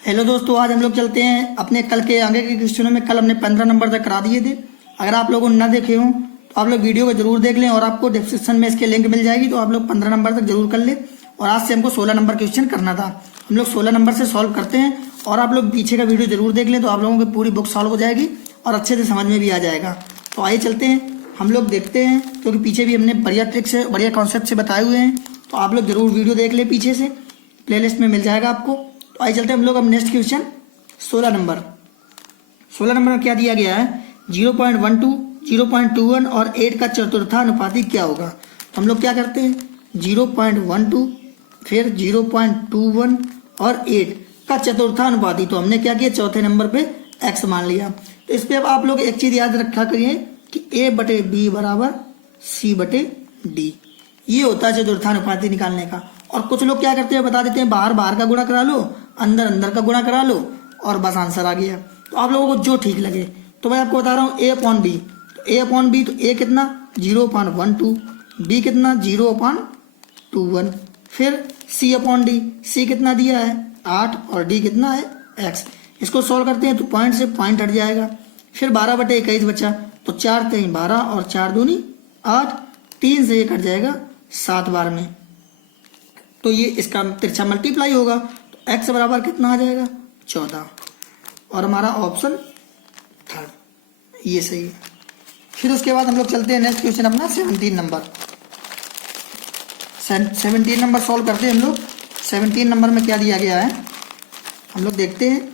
Hello दोस्तों, आज हम लोग चलते हैं अपने कल के आगे के क्वेश्चनों में। कल हमने 15 नंबर तक करा दिए थे। अगर आप लोगों ने ना देखे हों तो आप लोग वीडियो को जरूर देख लें और आपको डिस्क्रिप्शन में इसके लिंक मिल जाएगी, तो आप लोग 15 नंबर तक जरूर कर लें। और आज से हमको 16 नंबर क्वेश्चन करना था। हम लोग 16 नंबर से सॉल्व करते हैं और आप लोग पीछे का वीडियो जरूर देख लें, तो आप लोगों की पूरी बुक सॉल्व हो जाएगी और अच्छे से समझ में भी आ जाएगा। तो आइए चलते हैं, हम लोग देखते हैं, क्योंकि पीछे भी हमने बढ़िया ट्रिक से बढ़िया कॉन्सेप्ट से बताए हुए हैं। तो आप लोग जरूर वीडियो देख लें, पीछे से प्लेलिस्ट में मिल जाएगा आपको। तो आइए चलते हैं हम लोग अब नेक्स्ट क्वेश्चन 16 नंबर में क्या दिया गया है, 0.12, 0.21 और 8 का चतुर्थानुपाती क्या होगा। तो हम लोग क्या करते हैं, 0.12 फिर 0.21 और 8 का चतुर्थानुपाती। तो हमने क्या किया, चौथे नंबर पे x मान लिया। तो इस पे अब आप लोग एक चीज याद रखा करिए कि a/b बराबर c/d, ये होता है चतुर्थानुपाती निकालने का। और कुछ लोग क्या करते हैं, बता देते हैं बाहर बाहर का गुणा करा लो, अंदर अंदर का गुणा करा लो और बस आंसर आ गया। तो आप लोगों को जो ठीक लगे। तो मैं आपको बता रहा हूँ a/b, तो a/b तो a कितना 0.12, b कितना 0.21, फिर c/d, c कितना दिया है 8 और d कितना है x। इसको सॉल्व करते हैं तो पॉइंट से पॉइंट हट जाएगा। फिर 12/21 बचा, तो 4 3 12 और 4 दूनी 8, 3 से 1 हट जाएगा 7 बार में। तो ये इसका तिरछा मल्टीप्लाई होगा, तो x बराबर कितना आ जाएगा 14, और हमारा ऑप्शन थर्ड ये सही है। फिर उसके बाद हम लोग चलते हैं नेक्स्ट क्वेश्चन अपना 17 नंबर। 17 नंबर सॉल्व करते हैं हम लोग। 17 नंबर में क्या दिया गया है, हम लोग देखते हैं।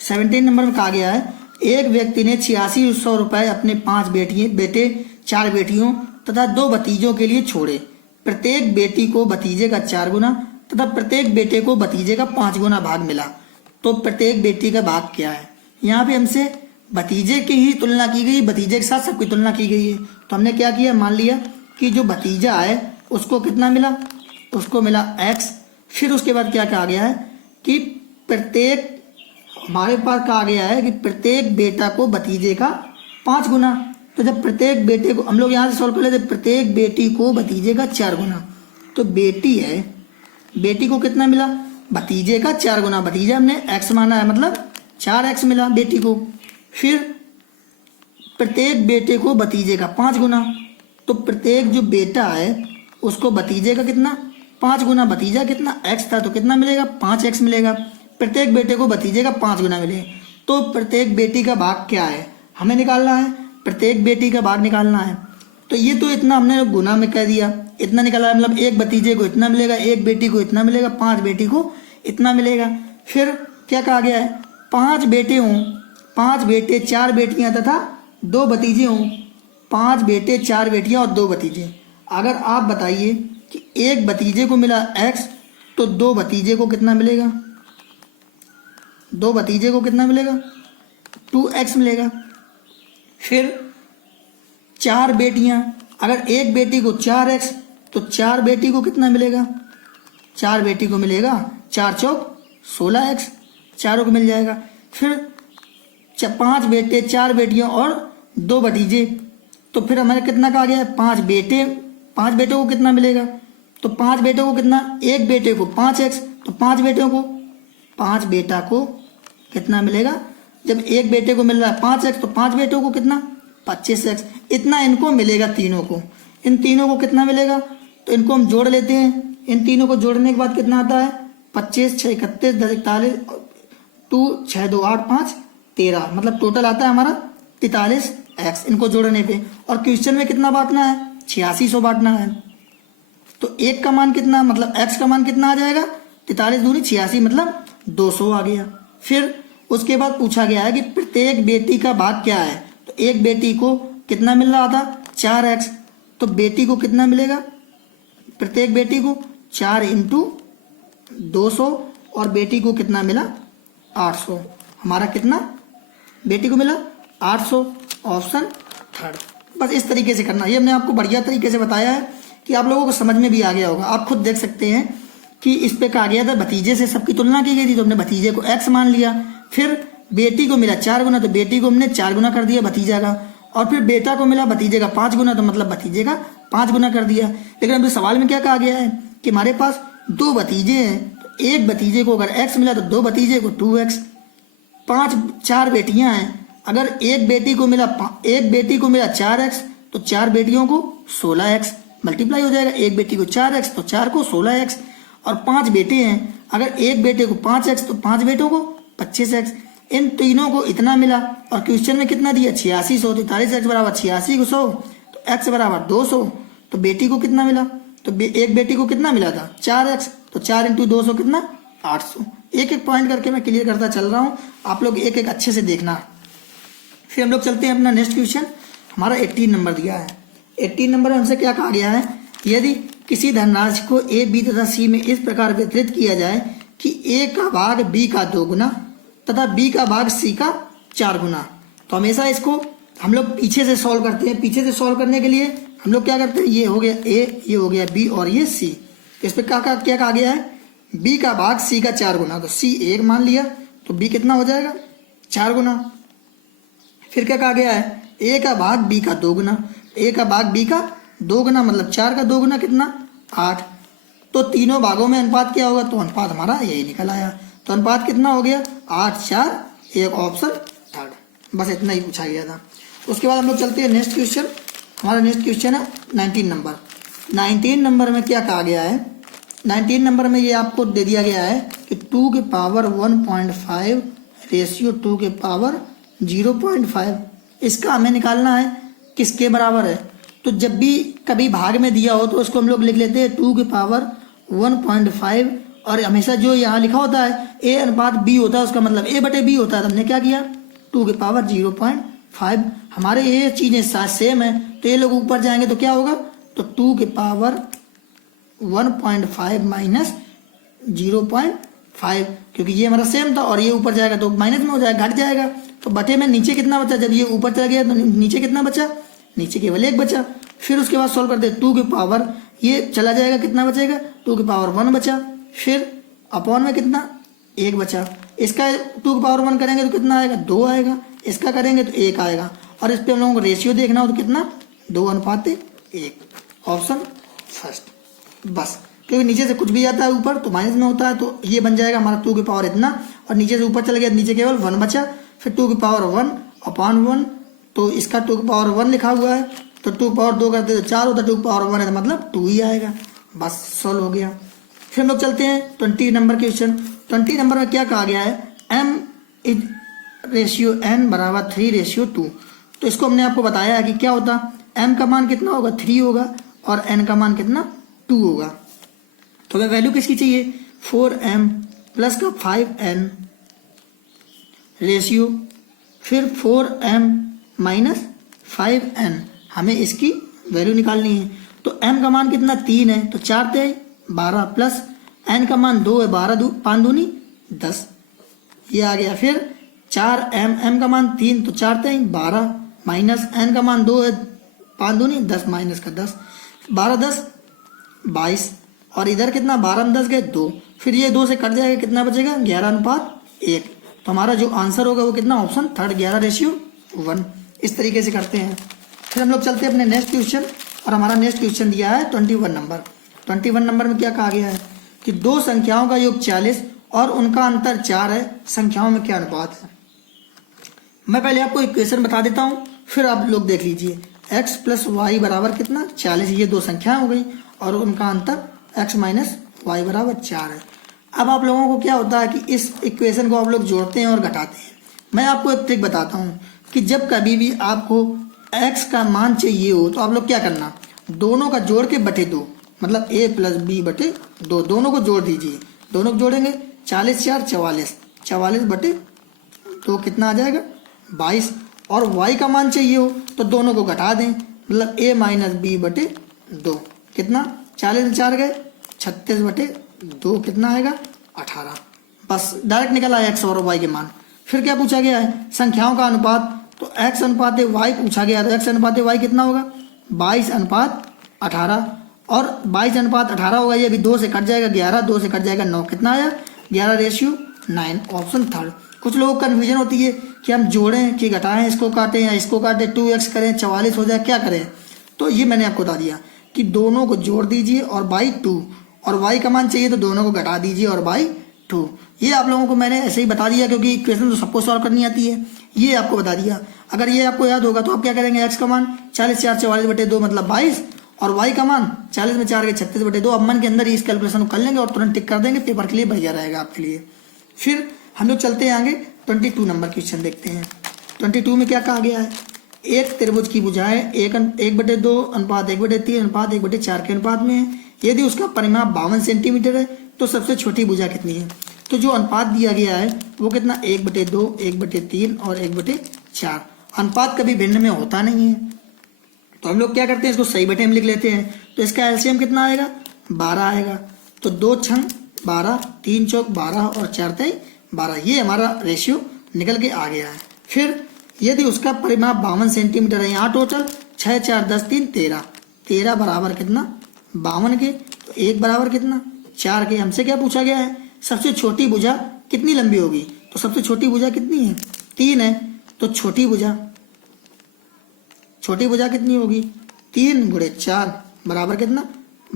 17 नंबर में कहा गया है, एक व्यक्ति ने 8600 रुपये अपने 5 बेटे 4 बेटियों तथा 2 भतीजों के लिए छोड़े। प्रत्येक बेटी को भतीजे का 4 गुना तथा प्रत्येक बेटे को भतीजे का 5 गुना भाग मिला। तो प्रत्येक बेटी का भाग क्या है। यहाँ पे हमसे भतीजे की ही तुलना की गई, भतीजे के साथ सबकी तुलना की गई है। तो हमने क्या किया, मान लिया कि जो भतीजा है उसको कितना मिला, उसको मिला x। फिर उसके बाद क्या कहा गया है कि प्रत्येक, हमारे पास कहा गया है कि प्रत्येक बेटा को भतीजे का 5 गुना। तो जब प्रत्येक बेटे को हम लोग यहाँ से सॉल्व कर लेते, प्रत्येक बेटी को भतीजे का 4 गुना, तो बेटी है, बेटी को कितना मिला, भतीजे का 4 गुना। भतीजा हमने x माना है, मतलब 4x मिला बेटी को। फिर प्रत्येक बेटे को भतीजे का 5 गुना, तो प्रत्येक जो बेटा है उसको भतीजे का कितना 5 गुना। भतीजा कितना x था, तो कितना मिलेगा 5x मिलेगा। प्रत्येक बेटे को भतीजे का 5 गुना मिले। तो प्रत्येक बेटी का भाग क्या है हमें निकालना है, प्रत्येक बेटी का भाग निकालना है। तो ये तो इतना हमने गुना में कह दिया, इतना निकाला, मतलब एक भतीजे को इतना मिलेगा, एक बेटी को इतना मिलेगा, 5 बेटी को इतना मिलेगा। फिर क्या कहा गया है, 5 बेटे हों, 5 बेटे 4 बेटियां तथा 2 भतीजे हों। 5 बेटे 4 बेटियां और 2 भतीजे। अगर आप बताइए कि एक भतीजे को मिला x, तो 2 भतीजे को कितना मिलेगा, 2 भतीजे को कितना मिलेगा 2x मिलेगा। फिर 4 बेटियां, अगर एक बेटी को 4x, तो 4 बेटी को कितना मिलेगा, 4 बेटी को मिलेगा 4 चौक 16x, चारों को मिल जाएगा। फिर 5 बेटे 4 बेटियां और 2 भतीजे, तो फिर हमारे कितना कहा गया है, 5 बेटे, 5 बेटों को कितना मिलेगा, तो 5 बेटों को कितना, एक बेटे को 5x, तो 5 बेटों को, 5 बेटा को कितना मिलेगा, जब एक बेटे को मिल रहा है 5x, तो 5 बेटों को कितना 25x। इतना इनको मिलेगा तीनों को। इन तीनों को कितना मिलेगा, तो इनको हम जोड़ लेते हैं। इन तीनों को जोड़ने के बाद कितना आता है, 25 6 31 10 41 2 6 2 8 5 13, मतलब टोटल आता है हमारा 43x इनको जोड़ने पे। और क्वेश्चन में कितना बांटना है, 8600 बांटना है। तो एक का मान कितना, मतलब x का मान कितना आ जाएगा, 43 दूनी 86, मतलब 200 आ गया। फिर उसके बाद पूछा गया है कि प्रत्येक बेटी का भाग क्या है। तो एक बेटी को कितना मिल रहा था 4x, तो बेटी को कितना मिलेगा, प्रत्येक बेटी को 4 × 200, और बेटी को कितना मिला 800। हमारा कितना बेटी को मिला 800, ऑप्शन थर्ड। बस इस तरीके से करना, ये हमने आपको बढ़िया तरीके से बताया है कि आप लोगों को समझ में भी आ गया होगा। आप खुद देख सकते हैं कि इस पे कहा गया था भतीजे से सबकी तुलना की गई थी, तो हमने भतीजे को x मान लिया। फिर बेटी को मिला 4 गुना, तो बेटी को हमने 4 गुना कर दिया भतीजा का। और फिर बेटा को मिला भतीजे का 5 गुना, तो मतलब भतीजे का 5 गुना कर दिया। लेकिन अभी सवाल में क्या कहा गया है कि हमारे पास 2 भतीजे हैं, तो एक भतीजे को अगर x मिला तो दो भतीजे को 2x। चार बेटियां हैं, अगर एक बेटी को मिला 4x तो चार बेटियों को 16x मल्टीप्लाई हो जाएगा। एक बेटी को 4x तो 4 को 16x। और 5 बेटे हैं, अगर एक बेटे को 5x तो 5 बेटों को 25x। इन तीनों को इतना मिला और क्वेश्चन में कितना दिया 8600। 43x बराबर 86 को 100 तो x बराबर 200। तो बेटी को कितना मिला, तो एक बेटी को कितना मिला था 4x, तो 4 × 200 कितना 800। एक एक पॉइंट करके मैं क्लियर करता चल रहा हूँ, आप लोग एक एक अच्छे से देखना। फिर हम लोग चलते हैं अपना नेक्स्ट क्वेश्चन। हमारा 18 नंबर दिया है। 18 नंबर में हमसे क्या कहा गया है, यदि किसी धनराशि को ए बी तथा सी में इस प्रकार वितरित किया जाए कि ए का भाग बी का 2 गुना तथा बी का भाग सी का 4 गुना। तो हमेशा इसको हम लोग पीछे से सॉल्व करते हैं। पीछे से सॉल्व करने के लिए हम लोग क्या करते हैं, ये हो गया ए, ये हो गया बी और ये सी। इस पर क्या कहा गया है, बी का भाग सी का 4 गुना। तो सी 1 मान लिया तो बी कितना हो जाएगा 4 गुना। फिर क्या कहा गया है, ए का भाग बी का 2 गुना। ए का भाग बी का 2 गुना मतलब 4 का 2 गुना कितना 8। तो तीनों भागों में अनुपात क्या होगा, तो अनुपात हमारा यही निकल आया। तो अनुपात कितना हो गया 8:4, एक ऑप्शन थर्ड। बस इतना ही पूछा गया था। उसके बाद हम लोग चलते हैं नेक्स्ट क्वेश्चन। हमारा नेक्स्ट क्वेश्चन है 19 नंबर। 19 नंबर में क्या कहा गया है, 19 नंबर में ये आपको दे दिया गया है कि 2 की पावर 1.5 रेशियो 2 के पावर 0.5। इसका हमें निकालना है किसके बराबर है। तो जब भी कभी भाग में दिया हो तो उसको हम लोग लिख लेते हैं 2 की पावर 1.5 और हमेशा जो यहाँ लिखा होता है ए अनुपात बी होता है, उसका मतलब ए बटे बी होता है। तो हमने क्या किया 2 की पावर 0.5। हमारे ये चीज़ें सेम है तो ये लोग ऊपर जाएंगे तो क्या होगा, तो 2 की पावर 1.5 माइनस 0.5, क्योंकि ये हमारा सेम था और ये ऊपर जाएगा तो माइनस में हो जाएगा, घट जाएगा। तो बटे में नीचे कितना बचा, जब ये ऊपर चला गया तो नीचे कितना बचा, नीचे केवल 1 बचा। फिर उसके बाद सॉल्व करते 2 की पावर ये चला जाएगा, कितना बचेगा 2 की पावर 1 बचा। फिर अपॉन में कितना 1 बचा। इसका 2 की पावर 1 करेंगे तो कितना आएगा 2 आएगा, इसका करेंगे तो 1 आएगा। और इस पर हम लोगों को रेशियो देखना हो तो कितना 2:1, ऑप्शन फर्स्ट। बस क्योंकि नीचे से कुछ भी आता है ऊपर तो माइनस में होता है, तो ये बन जाएगा हमारा 2 की पावर इतना और नीचे से ऊपर चला गया नीचे केवल 1 बचा। फिर 2 की पावर 1/1, तो इसका 2 की पावर 1 लिखा हुआ है तो 2 की पावर 2 करते तो 4 होता, 2 की पावर 1 है तो मतलब 2 ही आएगा। बस सॉल्व हो गया। फिर हम लोग चलते हैं 20 नंबर क्वेश्चन। 20 नंबर में क्या कहा गया है, m इज रेशियो n बराबर 3:2। तो इसको हमने आपको बताया है कि क्या होता, m का मान कितना होगा 3 होगा और n का मान कितना 2 होगा। तो हमें वैल्यू किसकी चाहिए 4m प्लस का 5n रेशियो फिर 4m माइनस 5n, हमें इसकी वैल्यू निकालनी है। तो m का मान कितना 3 है तो 4 × 12 प्लस n का मान 2 है 5 दूनी 10, ये आ गया। फिर 4m, m का मान 3 तो 4 × 12 माइनस n का मान 2 है 5 दूनी 10 माइनस का 10, 12 10 22 और इधर कितना 12 में 10 गए 2। फिर ये 2 से कट जाएगा, कितना बचेगा 11:1। तो हमारा जो आंसर होगा वो कितना ऑप्शन थर्ड 11:1। इस तरीके से करते हैं। फिर हम लोग चलते हैं अपने नेक्स्ट क्वेश्चन और हमारा नेक्स्ट क्वेश्चन दिया है 21 नंबर। 21 नंबर में क्या कहा गया है कि दो संख्याओं का योग 40 और उनका अंतर 4 है, संख्याओं में क्या अनुपात है। मैं पहले आपको इक्वेशन बता देता हूँ फिर आप लोग देख लीजिए। x प्लस वाई बराबर कितना 40, ये दो संख्याएं हो गई और उनका अंतर x माइनस वाई बराबर 4 है। अब आप लोगों को क्या होता है कि इस इक्वेशन को आप लोग जोड़ते हैं और घटाते हैं। मैं आपको एक ट्रिक बताता हूँ कि जब कभी भी आपको x का मान चाहिए हो तो आप लोग क्या करना, दोनों का जोड़ के बटे 2 मतलब a प्लस बी बटे 2, दोनों को जोड़ दीजिए। दोनों को जोड़ेंगे 40 4 44, 44 बटे 2 कितना आ जाएगा 22। और y का मान चाहिए हो तो दोनों को घटा दें मतलब a माइनस बी बटे 2, कितना 40 4 गए 36 बटे 2 कितना आएगा 18। बस डायरेक्ट निकल आया x और y के मान। फिर क्या पूछा गया है संख्याओं का अनुपात, तो x अनुपात y पूछा गया तो x अनुपात y कितना होगा 22:18 और 22:18 होगा, ये अभी 2 से कट जाएगा 11, 2 से कट जाएगा 9, कितना आया 11:9, ऑप्शन थर्ड। कुछ लोगों को कन्फ्यूजन होती है कि हम जोड़ें कि घटाएं, इसको काटें या इसको काटें, 2x करें 44 हो जाए क्या करें। तो ये मैंने आपको बता दिया कि दोनों को जोड़ दीजिए और बाई 2 और वाई का मान चाहिए तो दोनों को घटा दीजिए और बाई 2। ये आप लोगों को मैंने ऐसे ही बता दिया क्योंकि इक्वेशन तो सबको सॉल्व करनी आती है, ये आपको बता दिया। अगर ये आपको याद होगा तो आप क्या करेंगे, एक्स का मान 40 4 44/2 मतलब 22 और वाई का मान 40 में 4 के 36/2। अब मन के अंदर ही इस कैलकुलेशन को कर लेंगे और तुरंत टिक कर देंगे, पेपर के लिए बढ़िया रहेगा आपके लिए। फिर हम लोग चलते हैं आगे 22 नंबर क्वेश्चन देखते हैं। 22 में क्या कहा गया है, एक त्रिभुज की भुजाएं 1/2 अनुपात 1/3 अनुपात 1/4 के अनुपात में है। यदि उसका परिमाप 52 सेंटीमीटर है तो सबसे छोटी भुजा कितनी है। तो जो अनुपात दिया गया है वो कितना 1/2 1/3 और 1/4। अनुपात कभी भिन्न में होता नहीं है तो हम लोग क्या करते हैं, इसको सही बटे में लिख लेते हैं। तो इसका एलसीएम कितना आएगा, 12 आएगा। तो 2 छंग 12, 3 चौक 12 और 4 तिहाई 12, ये हमारा रेशियो निकल के आ गया है। फिर यदि उसका परिमाप 52 सेंटीमीटर है, यहाँ टोटल 6 4 10 3 13, 13 बराबर कितना 52 के, तो 1 बराबर कितना 4 के। हमसे क्या पूछा गया है, सबसे छोटी भुजा कितनी लंबी होगी। तो सबसे छोटी भुजा कितनी है, 3 है। तो छोटी भुजा कितनी होगी, 3 × 4 बराबर कितना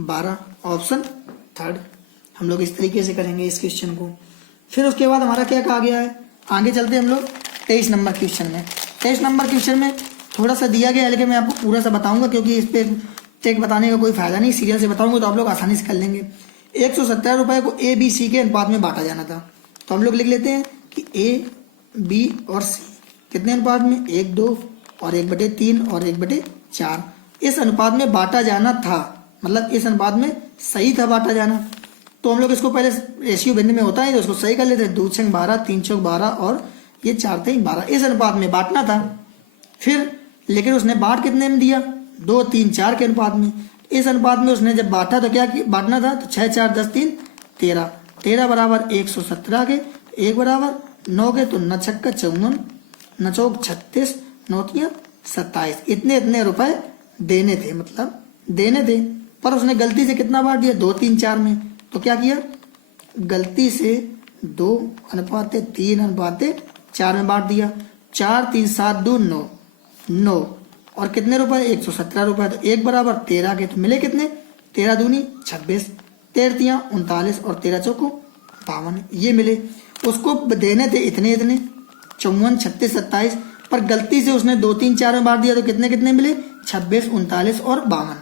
12। ऑप्शन थर्ड हम लोग इस तरीके से करेंगे इस क्वेश्चन को। फिर उसके बाद हमारा क्या कहा गया है, आगे चलते हम लोग 23 नंबर क्वेश्चन में। 23 नंबर क्वेश्चन में थोड़ा सा दिया गया है लेकिन मैं आपको पूरा सा बताऊंगा क्योंकि इस पर टेक बताने का कोई फायदा नहीं, सीरियल से बताऊंगा तो आप लोग आसानी से कर लेंगे। 117 रुपये को ए बी सी के अनुपात में बांटा जाना था। तो हम लोग लिख लेते हैं कि ए बी और सी कितने अनुपात में, 1 2 और 1/3 और 1/4। इस अनुपात में बांटा जाना था, मतलब इस अनुपात में सही था बांटा जाना। तो हम लोग इसको पहले रेशियो भिन्न में होता है तो उसको सही कर लेते हैं। 2 छंग 12, 3 चौक 12 और ये 4 तिहाई 12, इस अनुपात में बांटना था। फिर लेकिन उसने बांट कितने में दिया, 2 3 4 के अनुपात में। इस अनुपात में उसने जब बांटा तो क्या बांटना था, तो 6 4 10 3 13, 13 बराबर 117 के, 1 बराबर 9 के, तो 9 छक्का 54, 9 चौक 36, 9 तिहाई 27। इतने रुपए देने थे, मतलब देने थे, पर उसने गलती से कितना बांट दिया, 2 3 4 में। तो क्या किया, गलती से 2:3:4 में बांट दिया। 4 3 7 2 9 9 और कितने रुपए, 117 रुपए। तो 1 बराबर 13 के, तो मिले कितने, 13 दूनी 26, 13 तिहाई 39 और 13 चौको 52, ये मिले। उसको देने थे इतने 54 36 27, पर गलती से उसने 2 3 4 में बांट दिया तो कितने मिले, 26 39 और 52।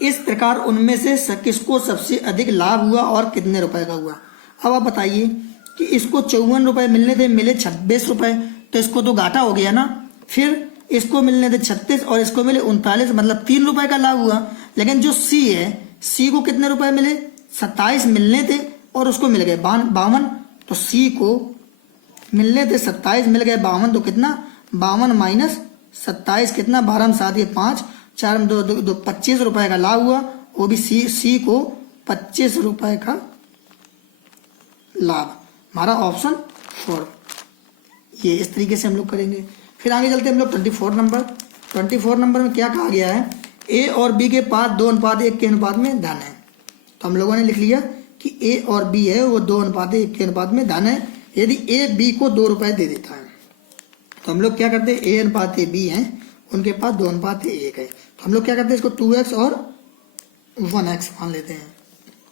इस प्रकार उनमें से किसको सबसे अधिक लाभ हुआ और कितने रुपए का हुआ। अब आप बताइए कि इसको 54 रुपए मिलने थे, मिले 26 रुपए, तो इसको तो घाटा हो गया ना। फिर इसको मिलने थे 36 और इसको मिले 39, मतलब 3 रुपए का लाभ हुआ। लेकिन जो सी है, सी को कितने रुपए मिले, 27 मिलने थे और उसको मिल गए 52। तो सी को मिलने थे 27, मिल गए 52, तो कितना 52 माइनस 27 कितना, 12 में 7 ये 5, 4 में 2 2 25 रुपए का लाभ हुआ। वो भी सी को 25 रुपए का लाभ, हमारा ऑप्शन 4। ये इस तरीके से हम लोग करेंगे। फिर आगे चलते हम लोग 24 नंबर। 24 नंबर में क्या कहा गया है, ए और बी के पास 2:1 के अनुपात में धन है। तो हम लोगों ने लिख लिया कि ए और बी है वो 2:1 के अनुपात में धन है। यदि ए बी को 2 रुपए दे देता है तो हम लोग क्या करते हैं, ए अनुपात ए बी है, उनके पास 2:1 है। तो हम लोग क्या करते हैं, इसको 2x और 1x मान लेते हैं।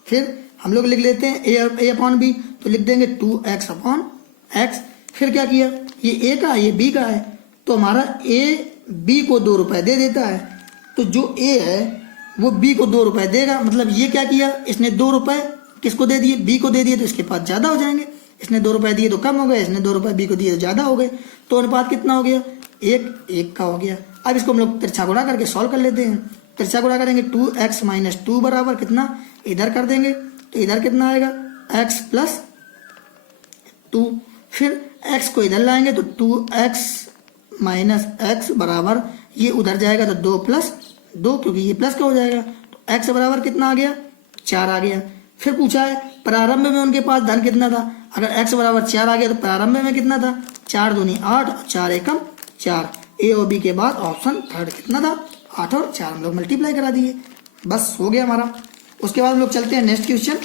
फिर हम लोग लिख लेते हैं ए अपॉन बी, तो लिख देंगे 2x अपॉन x। फिर क्या किया, ये ए का ये बी का है, तो हमारा ए बी को 2 रुपए दे देता है। तो जो ए है वो बी को 2 रुपए देगा, मतलब ये क्या किया, इसने 2 रुपए किसको दे दिए, बी को दे दिए, तो इसके पास ज़्यादा हो जाएंगे। इसने 2 रुपए दिए तो कम हो गए, इसने 2 रुपए बी को दिए तो ज़्यादा हो गए। तो अनुपात कितना हो गया, 1:1 का हो गया। अब इसको हम लोग तिरछा गुणा करके सॉल्व कर लेते हैं। तिरछा गुणा करेंगे 2x - 2 बराबर कितना, इधर कर देंगे तो इधर कितना आएगा, x + 2। फिर x को इधर लाएंगे तो 2x - x बराबर, ये उधर जाएगा तो 2 + 2, क्योंकि ये प्लस का हो जाएगा। तो x बराबर कितना आ गया, 4 आ गया। फिर पूछा है प्रारंभ में उनके पास धन कितना था। अगर x बराबर 4 आ गया तो प्रारंभ में कितना था, 4 दूनी 8 और 4 एकम 4। ए और बी के बाद ऑप्शन थर्ड कितना था, 8 और 4 हम लोग मल्टीप्लाई करा दिए, बस हो गया हमारा। उसके बाद हम लोग चलते हैं नेक्स्ट क्वेश्चन।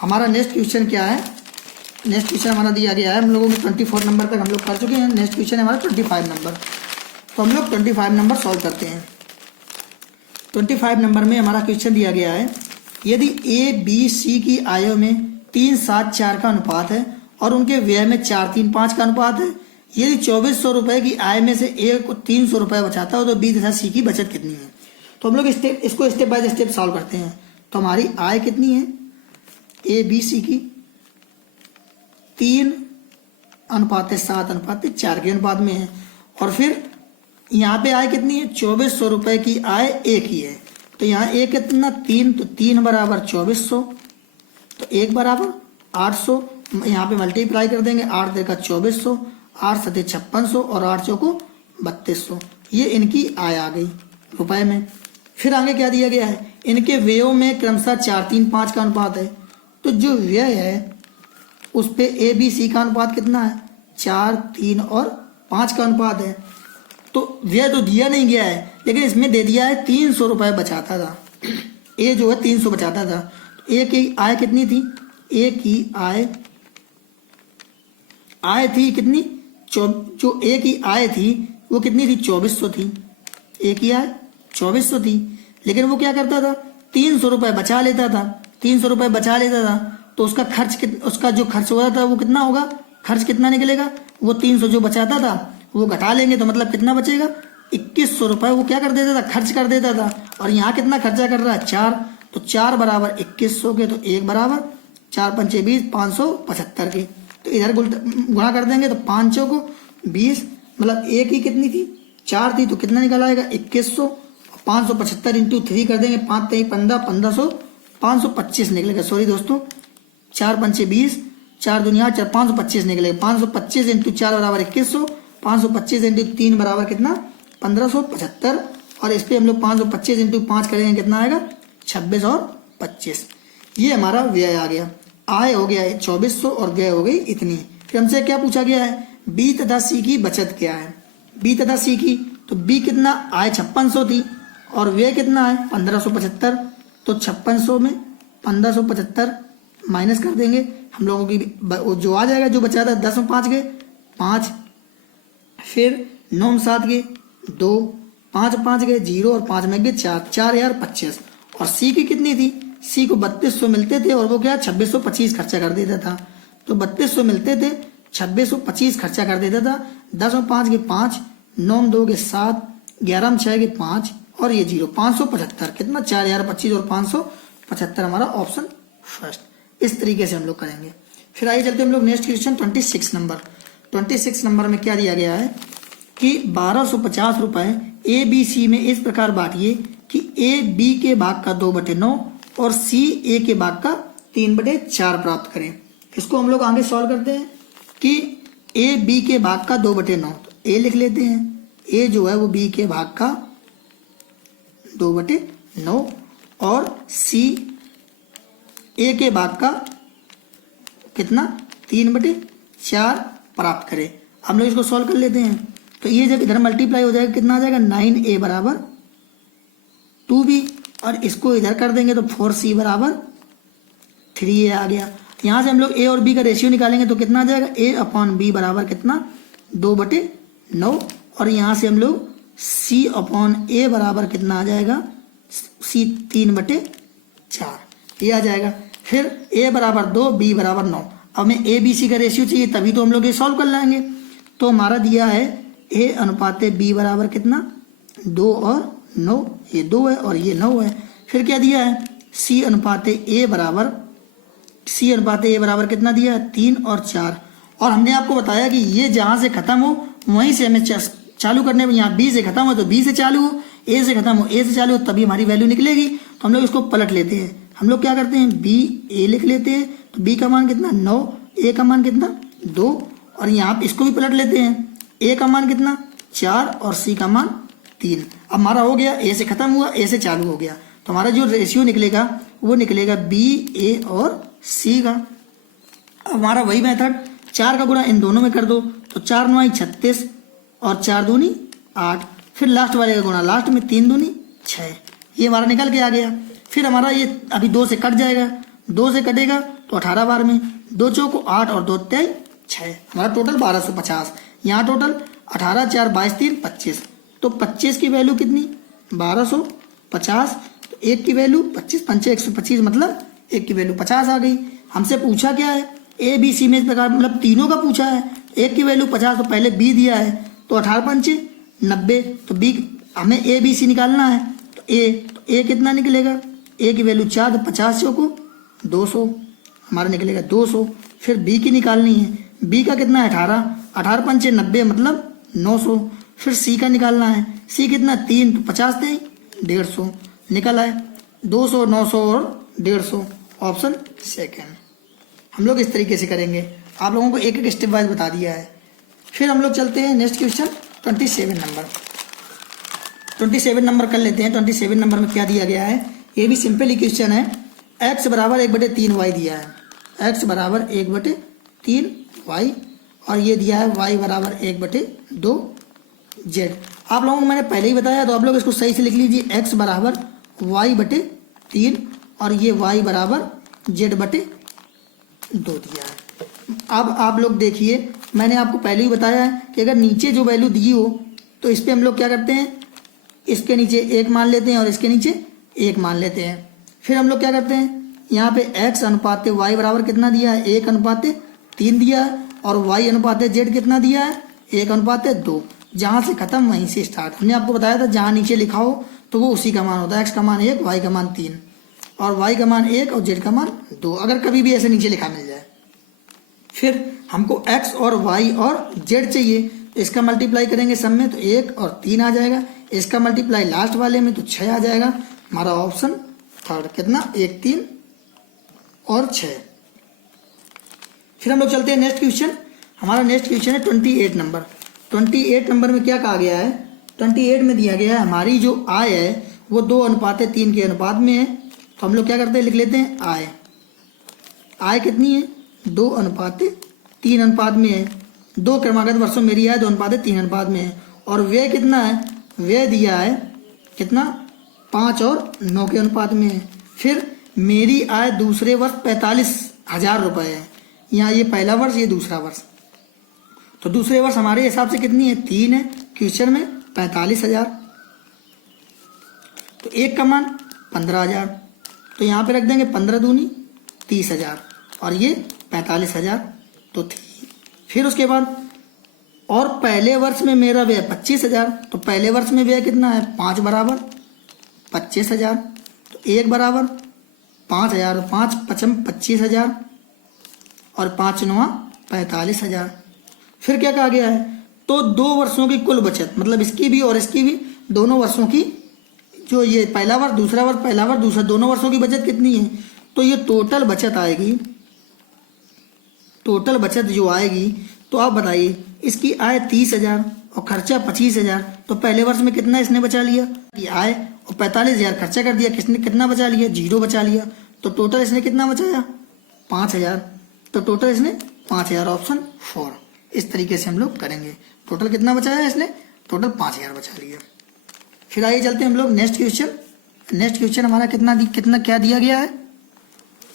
हमारा नेक्स्ट क्वेश्चन क्या है, नेक्स्ट क्वेश्चन हमारा दिया गया है, हम लोगों ने 24 नंबर तक हम लोग कर चुके हैं। नेक्स्ट क्वेश्चन है हमारा 25 नंबर। तो हम लोग 25 नंबर सॉल्व करते हैं। 25 नंबर में हमारा क्वेश्चन दिया गया है, यदि ए बी सी की आयों में 3, 7, 4 का अनुपात है और उनके व्यय में 4, 3, 5 का अनुपात है, यदि 2400 रुपए की आय में से ए को 300 रुपए बचाता हो तो बी तथा सी की बचत कितनी है। तो हम लोग इसको स्टेप बाय स्टेप सॉल्व करते हैं। तो हमारी आय कितनी है ए बी सी की 3:7:4 के अनुपात में है, और फिर यहाँ पे आय कितनी है 2400 रुपए की आय ए की है। तो यहाँ ए कितना 3, तो 3 बराबर 2400, तो 1 बराबर 800, यहाँ पे मल्टीप्लाई कर देंगे, 8 देगा 2400, 8 सते 5600 और 8 चौको 3200। ये इनकी आय आ गई रुपए में। फिर आगे क्या दिया गया है, इनके व्ययों में क्रमशः 4, 3, 5 का अनुपात है। तो जो व्यय है उस पे ए बी सी का अनुपात कितना है 4, 3 और 5 का अनुपात है। तो व्यय तो दिया नहीं गया है, लेकिन इसमें दे दिया है 300 रुपए बचाता था। ए जो है 300 बचाता था। तो ए की आय कितनी थी, ए की आय थी कितनी, जो ए की आय थी वो कितनी थी 2400 थी। ए की आय 2400 थी, लेकिन वो क्या करता था 300 रुपए बचा लेता था। 300 रुपए बचा लेता था तो उसका जो खर्च हो रहा था वो कितना होगा, खर्च कितना निकलेगा, वो 300 जो बचाता था वो घटा लेंगे तो मतलब कितना बचेगा 2100 रुपए वो क्या कर देता था, खर्च कर देता था। और यहाँ कितना खर्चा कर रहा है 4, तो 4 बराबर 2100 के, तो 1 बराबर 4 पंचे 20, 575 के। तो इधर गुणा कर देंगे तो 5 चौको 20, मतलब ए की कितनी थी 4 थी, तो कितना निकल आएगा 2100, 575 इंटू 3 कर देंगे, 5 3 15, 1500, 525 निकलेगा। सॉरी दोस्तों, 4 पंचे 20, 4 दुनिया 4, 525 निकलेगा। 525 इंटू 4 बराबर 2100, 525 इंटू 3 बराबर कितना 1575, और इस पर हम लोग 525 इंटू 5 करेंगे कितना आएगा 26 और 25। ये हमारा व्यय आ गया। आय हो गया है 2400 और व्यय हो गई इतनी। फिर हमसे क्या पूछा गया है, बी तथा सी की बचत क्या है। बी तथा सी की, तो बी कितना आय 5600 थी और व्यय कितना है 1575, तो 5600 में 1575 माइनस कर देंगे हम लोगों की, जो आ जाएगा जो बचा था 10 में 5 गए 5, फिर 9 में 7 गए 2, 5 5 गए 0 और 5 में गए 4, 4025। और सी की कितनी थी, सी को 3200 मिलते थे और वो क्या 2625 खर्चा कर देता था। तो 3200 मिलते थे 2625 खर्चा कर देता था। 10 में 5 गए 5, 9 में 2 गए 7, 11 में 6 गए 5 और ये 0, 575 कितना 4025 और 575 हमारा ऑप्शन फर्स्ट। इस तरीके से हम लोग करेंगे। फिर आइए चलते हम लोग नेक्स्ट क्वेश्चन 26 नंबर। 26 नंबर में क्या दिया गया है कि 1250 रुपए ए बी सी में इस प्रकार बांटिए कि ए बी के भाग का 2/9 और सी ए के भाग का 3/4 प्राप्त करें। इसको हम लोग आगे सॉल्व करते हैं कि ए बी के भाग का 2/9, तो ए लिख लेते हैं, ए जो है वो बी के भाग का 2/9 और सी ए के भाग का कितना 3/4 प्राप्त करें। हम लोग इसको सॉल्व कर लेते हैं। तो ये जब इधर मल्टीप्लाई हो जाएगा कितना आ जाएगा 9a बराबर 2b, और इसको इधर कर देंगे तो 4c बराबर 3a आ गया। यहाँ से हम लोग a और b का रेशियो निकालेंगे तो कितना आ जाएगा a/b बराबर कितना 2/9, और यहाँ से हम लोग c/a बराबर कितना आ जाएगा c 3/4 ये आ जाएगा। फिर a बराबर 2, b बराबर 9। अब हमें a b c का रेशियो चाहिए तभी तो हम लोग ये सॉल्व कर लाएंगे। तो हमारा दिया है a अनुपात b बराबर कितना 2 और 9, ये 2 है और ये 9 है। फिर क्या दिया है c अनुपात a बराबर कितना दिया है 3 और 4। और हमने आपको बताया कि ये जहाँ से खत्म हो वहीं से हमें चालू करने में, यहाँ b से खत्म हो तो b से चालू हो, a से खत्म हो a से चालू हो, तभी हमारी वैल्यू निकलेगी। तो हम लोग इसको पलट लेते हैं। हम लोग क्या करते हैं b a लिख लेते हैं, तो b का मान कितना 9, a का मान कितना 2, और यहाँ इसको भी पलट लेते हैं, a का मान कितना 4 और c का मान 3। अब हमारा हो गया a से खत्म हुआ a से चालू हो गया, तो हमारा जो रेशियो निकलेगा वो निकलेगा b a और c का। अब हमारा वही मेथड 4 का गुणा इन दोनों में कर दो, तो 4 9 36 और 4 दूनी 8, फिर लास्ट वाले का गुणा लास्ट में 3 दूनी 6, ये हमारा निकल के आ गया। फिर हमारा ये अभी 2 से कट जाएगा, 2 से कटेगा तो 18 बार में 2 चौको 8 और 2 तेई 6, हमारा टोटल 1250। यहाँ टोटल 18 4 22 3 25, तो 25 की वैल्यू कितनी 1250। तो तो एक की वैल्यू 25 पंचे 125 मतलब एक की वैल्यू 50 आ गई। हमसे पूछा क्या है, ए बी सी में इस प्रकार मतलब तीनों का पूछा है। एक की वैल्यू 50 तो पहले बी दिया है तो 18 पंचे 90, तो बी हमें ए बी सी निकालना है। तो ए कितना निकलेगा, ए की वैल्यू 4 तो 50 चौको 200 हमारा निकलेगा 200। फिर बी की निकालनी है, बी का कितना है 18 पंचे 90 मतलब 900। फिर सी का निकालना है, सी कितना 3 तो 50 थे 150 निकल आए 200 900 और 150 ऑप्शन सेकेंड। हम लोग इस तरीके से करेंगे, आप लोगों को एक एक स्टेप वाइज बता दिया है। फिर हम लोग चलते हैं नेक्स्ट क्वेश्चन 27 नंबर। 27 नंबर कर लेते हैं। 27 नंबर में क्या दिया गया है, ये भी सिंपल ही क्वेश्चन है। x बराबर 1/3 y दिया है, x बराबर 1/3 y और ये दिया है y बराबर 1/2 z। आप लोगों को मैंने पहले ही बताया तो आप लोग इसको सही से लिख लीजिए, x बराबर y/3 और ये y बराबर z/2 दिया है। अब आप लोग देखिए, मैंने आपको पहले ही बताया है कि अगर नीचे जो वैल्यू दी हो तो इस पर हम लोग क्या करते हैं, इसके नीचे 1 मान लेते हैं और इसके नीचे 1 मान लेते हैं। फिर हम लोग क्या करते हैं, यहाँ पे x अनुपात y बराबर कितना दिया है 1/3 दिया है और y अनुपात z कितना दिया है 1/2। जहाँ से खत्म वहीं से स्टार्ट। हमने आपको बताया था जहाँ नीचे लिखा हो तो वो उसी का मान होता है, x का मान 1 y का मान 3 और y का मान 1 और z का मान 2, अगर कभी भी ऐसे नीचे लिखा मिल जाए। फिर हमको x और y और z चाहिए, तो इसका मल्टीप्लाई करेंगे सब में तो 1 और 3 आ जाएगा, इसका मल्टीप्लाई लास्ट वाले में तो 6 आ जाएगा। हमारा ऑप्शन थर्ड कितना 1 3 और 6। फिर हम लोग चलते हैं नेक्स्ट क्वेश्चन। हमारा नेक्स्ट क्वेश्चन है 28 नंबर। 28 नंबर में क्या कहा गया है, 28 में दिया गया है हमारी जो आय है वो 2:3 के अनुपात में है। तो हम लोग क्या करते हैं, लिख लेते हैं आय कितनी है 2:3 अनुपात में है। 2 क्रमागत वर्षों मेरी आय 2:3 अनुपात में है और व्यय कितना है, व्यय दिया है कितना 5 और 9 के अनुपात में है। फिर मेरी आय दूसरे वर्ष 45,000 रुपये है, यहाँ ये पहला वर्ष ये दूसरा वर्ष, तो दूसरे वर्ष हमारे हिसाब से कितनी है 3 है, क्वेश्चन में 45,000। तो एक का मान 15,000, तो यहाँ पे रख देंगे 15 दूनी 30,000 और ये 45,000 तो थी। फिर उसके बाद और पहले वर्ष में मेरा व्यय 25,000, तो पहले वर्ष में व्यय कितना है 5 बराबर 25,000, तो 1 बराबर 5,000, 5 पचम 25,000 और 5 9 45,000। फिर क्या कहा गया है, तो 2 वर्षों की कुल बचत मतलब इसकी भी और इसकी भी, दोनों वर्षों की जो ये पहला वर्ष दूसरा वर्ष पहला वर्ष दूसरा दोनों वर्षों की बचत कितनी है, तो ये टोटल बचत आएगी, टोटल बचत जो आएगी तो आप बताइए इसकी आय 30,000 और खर्चा 25,000, तो पहले वर्ष में कितना इसने बचा लिया ये आय और 45,000 खर्चा कर दिया, किसने कितना बचा लिया 0 बचा लिया, तो टोटल इसने कितना बचाया 5,000, तो टोटल इसने 5,000 ऑप्शन 4। इस तरीके से हम लोग करेंगे, टोटल कितना बचाया इसने टोटल 5,000 बचा लिया। फिर आइए चलते हैं हम लोग नेक्स्ट क्वेश्चन। नेक्स्ट क्वेश्चन हमारा कितना क्या दिया गया है,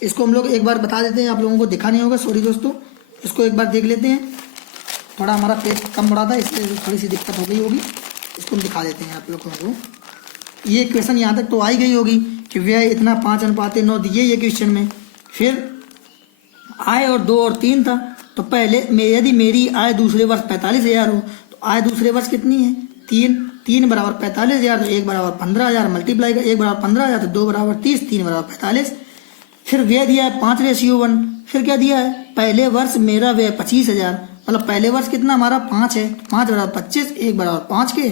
इसको हम लोग एक बार बता देते हैं, आप लोगों को दिखा नहीं होगा सॉरी दोस्तों, इसको एक बार देख लेते हैं। थोड़ा हमारा पेज कम बढ़ा था इसलिए थोड़ी सी दिक्कत हो गई होगी, इसको हम दिखा देते हैं आप लोगों को। ये क्वेश्चन यहाँ तक तो आ ही गई होगी कि व्यय इतना 5:9 दिए ये क्वेश्चन में। फिर आय और 2 और 3 था, तो पहले यदि मेरी आय दूसरे वर्ष 45,000 हो तो आय दूसरे वर्ष कितनी है 3 बराबर 45,000, तो 1 बराबर 15,000 मल्टीप्लाई कर 1 बराबर 15,000 तो 2 बराबर 30, 3 बराबर 45। फिर व्यय दिया है 5:1। फिर क्या दिया है पहले वर्ष मेरा व्यय 25,000, मतलब पहले वर्ष कितना हमारा 5 है, 5 बराबर 25 1 बराबर 5 के,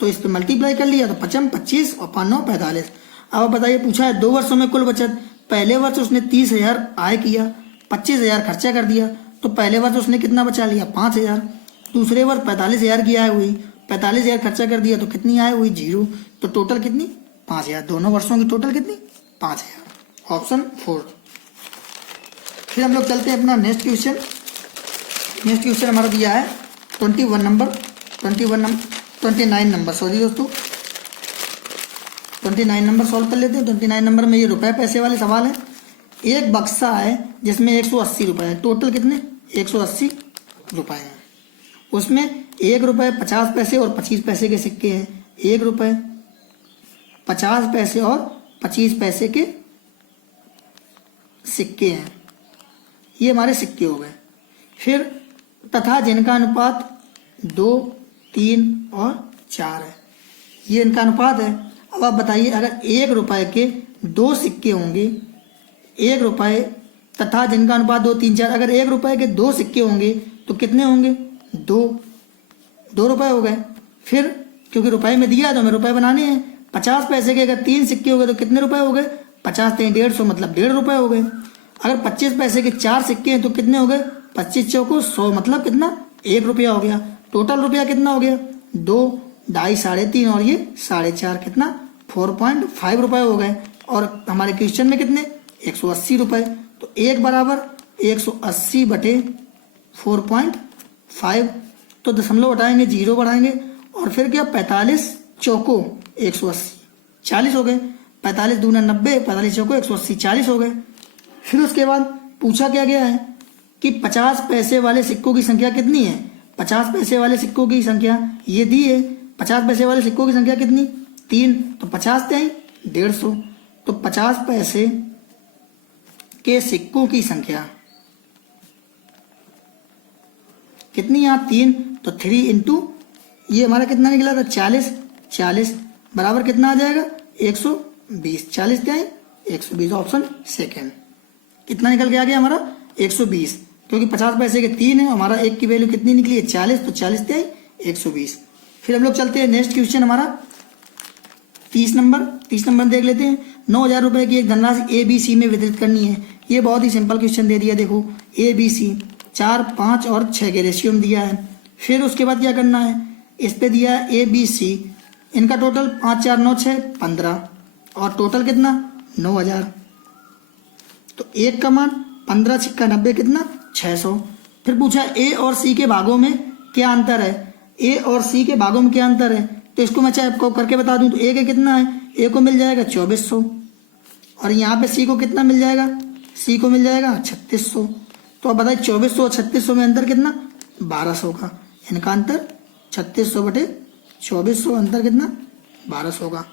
तो इस पर मल्टीप्लाई कर लिया तो 55 25 और 5 9 45। अब बताइए पूछा है 2 वर्षों में कुल बचत, पहले वर्ष उसने 30,000 आय किया 25,000 खर्चा कर दिया, तो पहले वर्ष उसने कितना बचा लिया 5,000, दूसरे वर्ष 45,000 की आय हुई 45,000 खर्चा कर दिया तो कितनी आय हुई 0, तो टोटल कितनी 5,000, दोनों वर्षों की टोटल कितनी 5,000 ऑप्शन 4। फिर हम लोग चलते हैं अपना नेक्स्ट क्वेश्चन। नेक्स्ट क्वेश्चन हमारा दिया है 29 नंबर सॉरी दोस्तों 29 नंबर सॉल्व कर लेते हैं। 29 नंबर में ये रुपए पैसे वाले सवाल है। एक बक्सा है जिसमें 180 रुपए है, टोटल कितने 180 रुपए हैं, उसमें 1 रुपये 50 पैसे और 25 पैसे के सिक्के हैं। 1 रुपये 50 पैसे और 25 पैसे के सिक्के हैं। ये हमारे सिक्के हो गए। फिर तथा जिनका अनुपात 2, 3 और 4 है, ये इनका अनुपात है। अब आप बताइए, अगर 1 रुपए के 2 सिक्के होंगे, 1 रुपए तथा जिनका अनुपात 2, 3, 4, अगर 1 रुपए के 2 सिक्के होंगे तो कितने होंगे? 2 रुपए हो गए। फिर क्योंकि रुपए में दिया तो हमें रुपए बनाने हैं। 50 पैसे के अगर 3 सिक्के हो गए तो कितने रुपए हो गए? 50 3 150, मतलब 1.5 रुपए हो गए। अगर 25 पैसे के 4 सिक्के हैं तो कितने हो गए? 25 चौको 100, मतलब कितना? 1 रुपया हो गया। टोटल रुपया कितना हो गया? 2, 2.5, 3.5 और ये 4.5, कितना? 4.5 रुपए हो गए। और हमारे क्वेश्चन में कितने? 180 रुपए। तो 1 बराबर 180 बटे 4.5, तो दशमलव हटाएंगे, 0 बढ़ाएंगे और फिर क्या? 45 चौको 180, 40 हो गए। 45 दूना 90, 45 चौको 180, 40 हो गए। फिर उसके बाद पूछा क्या गया है कि 50 पैसे वाले सिक्कों की संख्या कितनी है? 50 पैसे वाले सिक्कों की संख्या ये दी है। 50 पैसे वाले सिक्कों की संख्या कितनी? 3, तो 50 × 150, तो 50 पैसे के सिक्कों की संख्या कितनी? यहाँ 3, तो 3 इंटू ये हमारा कितना निकला था? 40 बराबर कितना आ जाएगा? 120। 40 × 120, ऑप्शन सेकेंड। कितना निकल के आ गया हमारा? 120, क्योंकि 50 पैसे के 3 है। हमारा एक की वैल्यू कितनी निकली है? 40, तो 40 × 120। फिर हम लोग चलते हैं नेक्स्ट क्वेश्चन हमारा 30 नंबर देख लेते हैं। 9,000 रुपए की एक धनराशि ABC में वितरित करनी है। ये बहुत ही सिंपल क्वेश्चन दे दिया। देखो ABC 4, 5 और 6 के रेशियो में दिया है। फिर उसके बाद क्या करना है? इस पे दिया है ABC, इनका टोटल 5, 4, 9, 6, 15 और टोटल कितना? 9,000। तो 1 का मान 15 × 90 कितना? 600। फिर पूछा A और C के भागों में क्या अंतर है? A और C के भागों में क्या अंतर है? तो इसको मैं चाहे आपको करके बता दूं तो A का कितना है? A को मिल जाएगा 2400 और यहाँ पे C को कितना मिल जाएगा? C को मिल जाएगा 3600। तो अब बताइए 2400 और 3600 में अंतर कितना? 1200 का। इनका अंतर 3600 बटे 2400, अंतर कितना? 1200 का।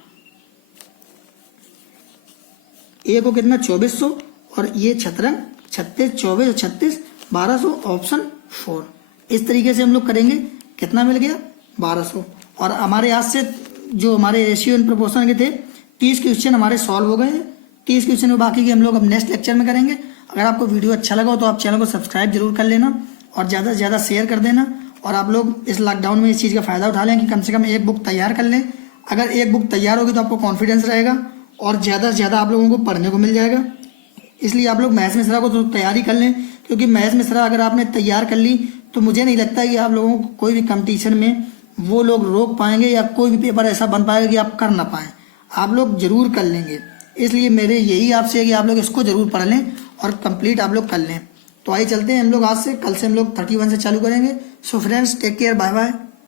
A को कितना? 2400 और ये छतरंग 36, 24 और 36, 1200, ऑप्शन 4। इस तरीके से हम लोग करेंगे। कितना मिल गया? 1200। और हमारे आज से जो हमारे रेशियो एंड प्रोपोर्शन के थे 30 क्वेश्चन हमारे सॉल्व हो गए हैं। 30 क्वेश्चन में बाकी के हम लोग अब नेक्स्ट लेक्चर में करेंगे। अगर आपको वीडियो अच्छा लगा हो तो आप चैनल को सब्सक्राइब जरूर कर लेना और ज़्यादा से ज़्यादा शेयर कर देना। और आप लोग इस लॉकडाउन में इस चीज़ का फ़ायदा उठा लें कि कम से कम एक बुक तैयार कर लें। अगर एक बुक तैयार होगी तो आपको कॉन्फिडेंस रहेगा और ज़्यादा से ज़्यादा आप लोगों को पढ़ने को मिल जाएगा। इसलिए आप लोग मैथ्स मिश्रा को तो तैयारी कर लें, क्योंकि मैथ्स मिश्रा अगर आपने तैयार कर ली तो मुझे नहीं लगता कि आप लोगों को कोई भी कंपटीशन में वो लोग रोक पाएंगे या कोई भी पेपर ऐसा बन पाएगा कि आप कर ना पाएँ। आप लोग जरूर कर लेंगे। इसलिए मेरे यही आपसे है कि आप लोग इसको जरूर पढ़ लें और कंप्लीट आप लोग कर लें। तो आइए चलते हैं हम लोग आज से, कल से हम लोग 31 से चालू करेंगे। So friends, take care, bye bye.